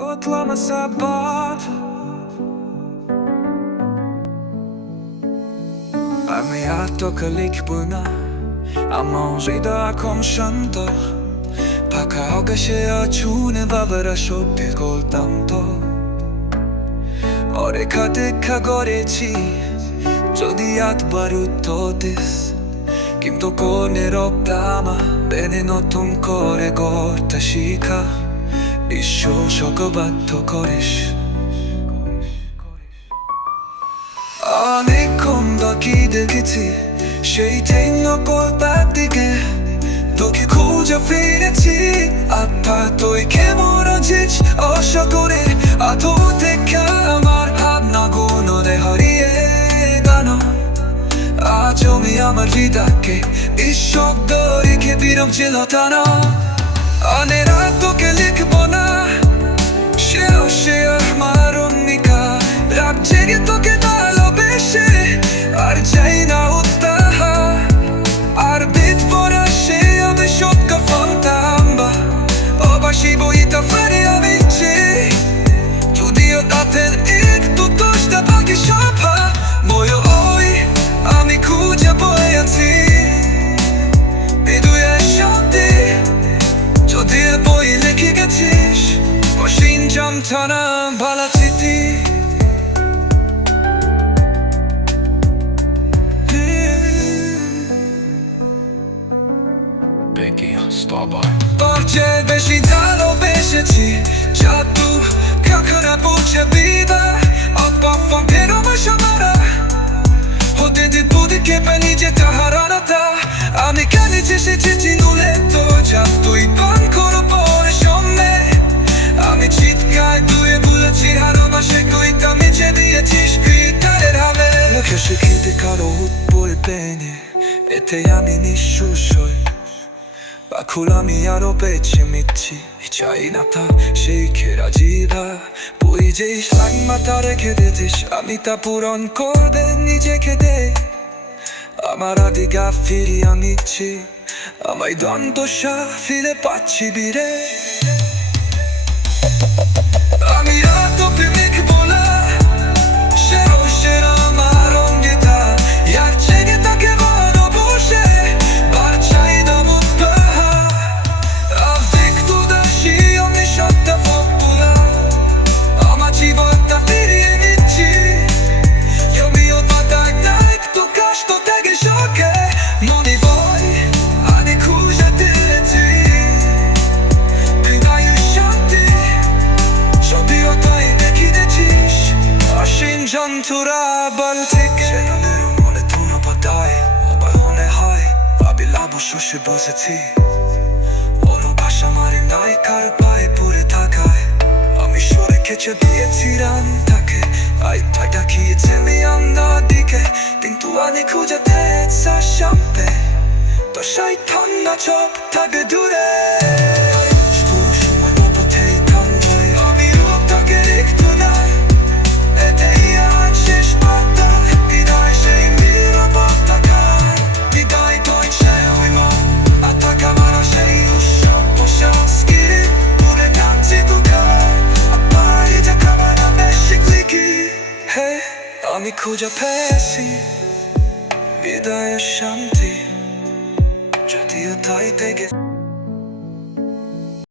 kotlama sapat Ami ato kalikbo na A manger da consciento Pakaoga się oczune wabara szopie goltamto Ore kadyka goreci Jodi atbaruto dis Kim to kone roktama Bene tum kore gorta shika Isho shokobato korish Anikumdaki giti Şeytan o kolpattige Doki kuja fineci Apatoi kemorajic Osha gore Ato teka আমার ভাবনা গুনো রে হারিয়ে গানো আজ আমি আমার হৃদয়কে এই শব্দ রেখে বিরম ছিল টানা অনেক রাত তোকে লিখব না। সেও সে আমার অন্বিকা রাত জেগে তোকে আর চাই তোর চেয়ে বেশি ভালোবেসেছি জাদু কাকরা বুঝে বিদা অপফম বেরোবে সমারা হতে দি বুদি কেঁপে নিজে তাহার অনাথা আমি কেন এসেছি নুলে তো যা তুই পান করো পরে সামনে আমি চিৎকার দুয়ে বলেছি ভালোবাসে কইতা মিছে দিয়েছিস পিতারের হামে মুখে শিখিতে কারও উৎপরে পেনে এতে আমি নিঃশ্বাস হই বাকুলামি আরও পেয়েছি মিচ্ছি চাই না তা সেই খেরা জিভা বই যেই সাং মাথা রেখে দিতিস আমি তা পূরণ করবে নিজেকে দে আমার আদিগা ফিরিয়ে নিচ্ছি আমায় দন্ত ফিরে পাচ্ছি বিরে Abi বসেছি bozeti Onu başa marim dai karpai আমি সরে খেচে দিয়েছি রান তাকে আই তাইটা খেয়েছে আমি আন্দার দিকে। কিন্তু আনে খুঁজে থেসা শাম্পে তো সেই ঠান্ডা চোখ থাকে দূরে। খুঁজে পেয়েছি বিদায়ের শান্তি যদিও তাই থেকে